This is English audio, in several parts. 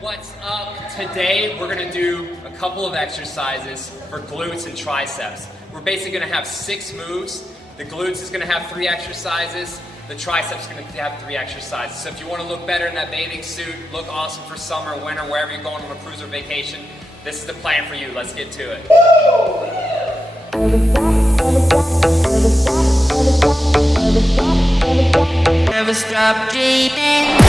What's up? Today we're going to do a couple of exercises for glutes and triceps. We're basically going to have 6 moves. The glutes is going to have 3 exercises. The triceps is going to have 3 exercises. So if you want to look better in that bathing suit, look awesome for summer, winter, wherever you're going on a cruise or vacation, this is the plan for you. Let's get to it. Never stop dreaming.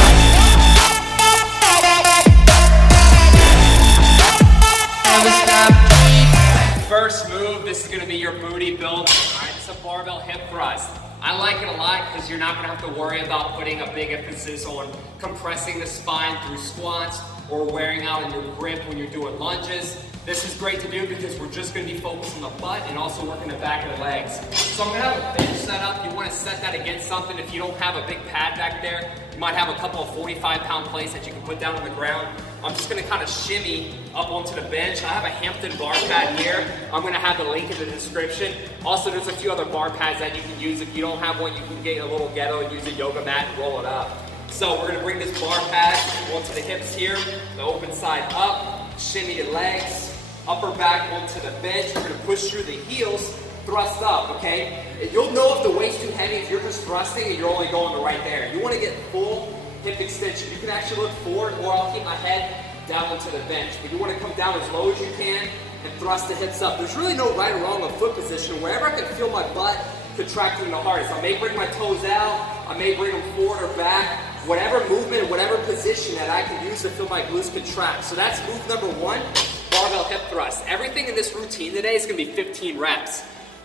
Never stop dreaming. First move, this is going to be your booty build. Alright, it's a barbell hip thrust. I like it a lot because you're not going to have to worry about putting a big emphasis on compressing the spine through squats or wearing out in your grip when you're doing lunges. This is great to do because we're just going to be focused on the butt and also working the back of the legs. So I'm going to have a bench set up. You want to set that against something. If you don't have a big pad back there, you might have a couple of 45-pound plates that you can put down on the ground. I'm just going to kind of shimmy up onto the bench. I have a Hampton bar pad here. I'm going to have the link in the description. Also, there's a few other bar pads that you can use. If you don't have one, you can get a little ghetto and use a yoga mat and roll it up. So we're going to bring this bar pad onto the hips here, the open side up, shimmy the legs, upper back onto the bench. We're going to push through the heels, thrust up, okay? You'll know if the weight's too heavy if you're just thrusting and you're only going to right there. You want to get full hip extension. You can actually look forward, or I'll keep my head down onto the bench. But you want to come down as low as you can and thrust the hips up. There's really no right or wrong of foot position. Wherever I can feel my butt contracting the hardest. I may bring my toes out, I may bring them forward or back. Whatever movement, whatever position that I can use to feel my glutes contract. So that's move number 1, barbell hip thrust. Everything in this routine today is going to be 15 reps.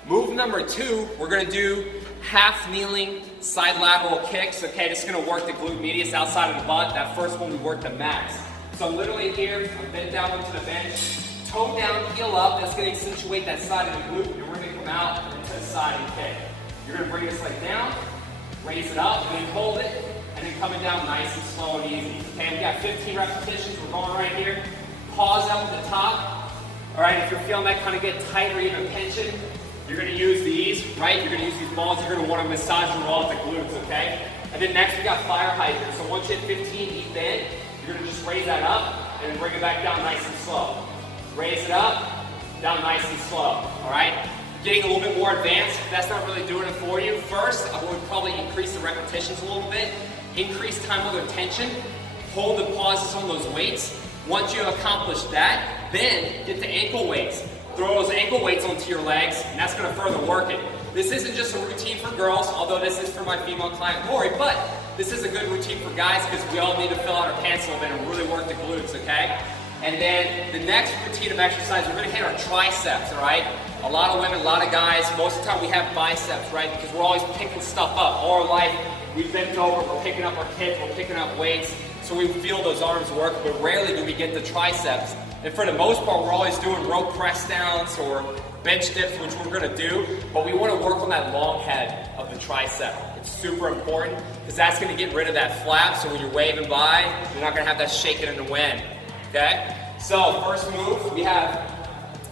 Move number 2, we're going to do half kneeling side lateral kicks. Okay, this is going to work the glute medius outside of the butt. That first one we worked the max. So literally here, I'm bent down onto the bench, toe down, heel up. That's going to accentuate that side of the glute, and we're going to come out into the side and kick. You're going to bring this leg down, raise it up, and then hold it, and then coming down nice and slow and easy. Okay, we got 15 repetitions. We're going right here. Pause up at the top. All right, if you're feeling that kind of get tight or even tension, you're going to use these, right? You're going to use these balls. You're going to want to massage them all at the glutes, okay? And then next we got fire hydrant. So once you hit 15, each bend, you're going to just raise that up and then bring it back down nice and slow. Raise it up, down nice and slow, all right? Getting a little bit more advanced. If that's not really doing it for you, first I would probably increase the repetitions a little bit, increase time under tension, hold the pauses on those weights. Once you have accomplished that, then get the ankle weights. Throw those ankle weights onto your legs, and that's going to further work it. This isn't just a routine for girls, although this is for my female client Lori, but this is a good routine for guys because we all need to fill out our pants a little bit and really work the glutes, okay? And then the next routine of exercise, we're going to hit our triceps, all right? A lot of women, a lot of guys, most of the time we have biceps, right? Because we're always picking stuff up. All our life, we've bent over, we're picking up our kids, we're picking up weights, so we feel those arms work, but rarely do we get the triceps. And for the most part, we're always doing rope press downs or bench dips, which we're going to do, but we want to work on that long head of the tricep. It's super important because that's going to get rid of that flap, so when you're waving by, you're not going to have that shaking in the wind, okay? So first move, we have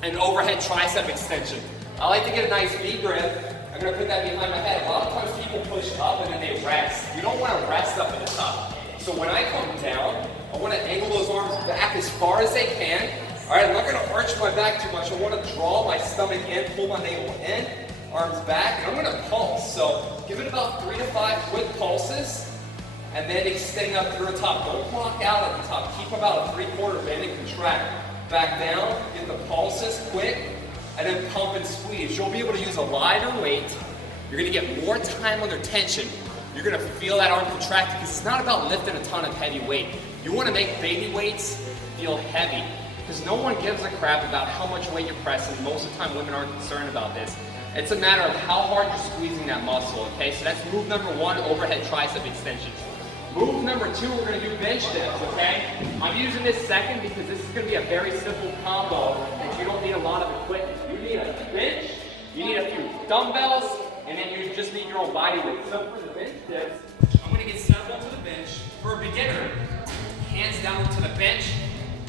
an overhead tricep extension. I like to get a nice V-grip. I'm going to put that behind my head. A lot of times people push up and then they rest. You don't want to rest up at the top. So when I come down, I want to angle those arms back as far as they can. All right, I'm not going to arch my back too much. I want to draw my stomach in, pull my navel in, arms back, and I'm going to pulse. So give it about 3 to 5 quick pulses, and then extend up through the top. Don't block out at the top. Keep about a 3/4 bend and contract. Back down, get the pulses quick, and then pump and squeeze. You'll be able to use a lighter weight. You're going to get more time under tension. You're going to feel that arm contract because it's not about lifting a ton of heavy weight. You want to make baby weights feel heavy because no one gives a crap about how much weight you're pressing. Most of the time women aren't concerned about this. It's a matter of how hard you're squeezing that muscle, okay? So that's move number 1, overhead tricep extension. Move number 2, we're going to do bench dips, okay? I'm using this second because this is going to be a very simple combo that you don't need a lot of equipment. You need a bench, you need a few dumbbells, and then you just need your own body weight. So for the bench dips, I'm going to get set up onto the bench. For a beginner, hands down to the bench,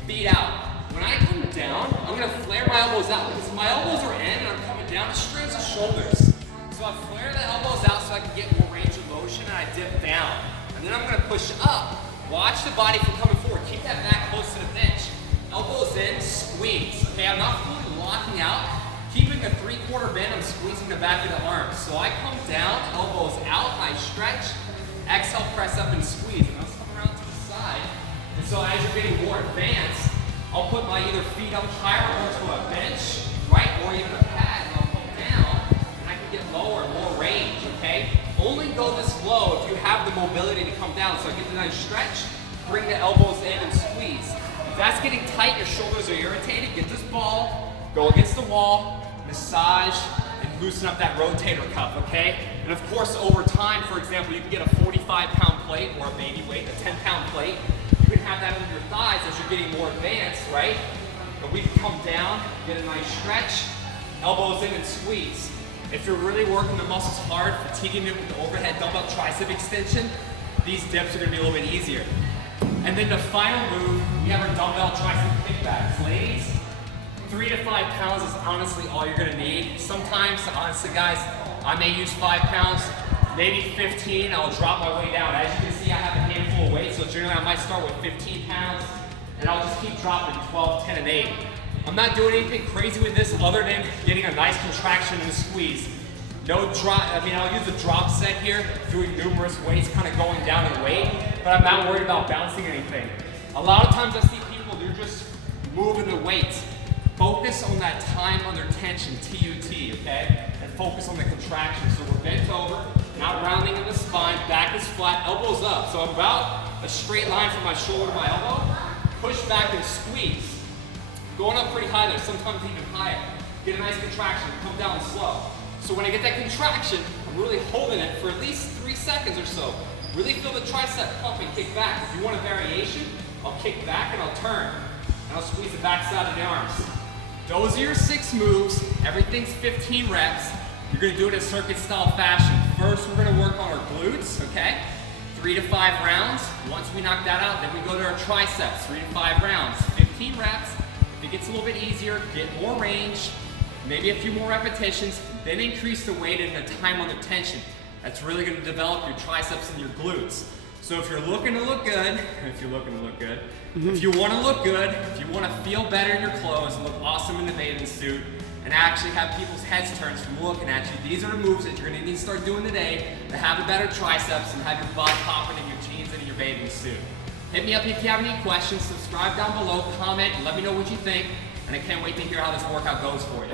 feet out. When I come down, I'm going to flare my elbows out because my elbows are in and I'm coming down straight as the shoulders. So I flare the elbows out so I can get more range of motion and I dip down. And then I'm going to push up. Watch the body from coming forward. Keep that back close okay? I'm not fully locking out. Keeping a 3/4 bend, I'm squeezing the back of the arms. So I come down, elbows out, I stretch, exhale, press up and squeeze. And I'll come around to the side. And so as you're getting more advanced, I'll put my either feet up higher onto a bench, right, or even a pad, and I'll come down, and I can get lower, more range, okay? Only go this low if you have the mobility to come down. So I get the nice stretch, bring the elbows in and squeeze. If that's getting tight, your shoulders are irritated, get this ball, go against the wall, massage, and loosen up that rotator cuff, okay? And of course, over time, for example, you can get a 45-pound plate or a baby weight, a 10-pound plate. You can have that under your thighs as you're getting more advanced, right? But we can come down, get a nice stretch, elbows in and squeeze. If you're really working the muscles hard, fatiguing it with the overhead dumbbell tricep extension, these dips are gonna be a little bit easier. And then the final move, we have our dumbbell tricep kickbacks. Ladies, 3 to 5 pounds is honestly all you're gonna need. Sometimes, honestly guys, I may use 5 pounds, maybe 15, I'll drop my way down. As you can see, I have a handful of weight, so generally I might start with 15 pounds, and I'll just keep dropping 12, 10, and 8. I'm not doing anything crazy with this other than getting a nice contraction and a squeeze. No drop, I'll use a drop set here, doing numerous weights, kind of going down in weight, but I'm not worried about bouncing anything. A lot of times I see people, they're just moving the weights. Focus on that time under tension, TUT, okay? And focus on the contraction. So we're bent over, not rounding in the spine, back is flat, elbows up. So I'm about a straight line from my shoulder to my elbow, push back and squeeze. Going up pretty high there, sometimes even higher. Get a nice contraction, come down slow. So when I get that contraction, I'm really holding it for at least 3 seconds or so. Really feel the tricep pump and kick back. If you want a variation, I'll kick back and I'll turn. And I'll squeeze the back side of the arms. Those are your 6 moves. Everything's 15 reps. You're gonna do it in circuit style fashion. First, we're gonna work on our glutes, okay? 3 to 5 rounds. Once we knock that out, then we go to our triceps, 3 to 5 rounds, 15 reps. If it gets a little bit easier, get more range, maybe a few more repetitions, then increase the weight and the time on the tension. That's really gonna develop your triceps and your glutes. So if you're looking to look good, if you wanna look good, if you wanna feel better in your clothes, look awesome in the bathing suit, and actually have people's heads turned from looking at you, these are the moves that you're gonna need to start doing today to have the better triceps and have your butt popping in your jeans and in your bathing suit. Hit me up if you have any questions, subscribe down below, comment, and let me know what you think, and I can't wait to hear how this workout goes for you.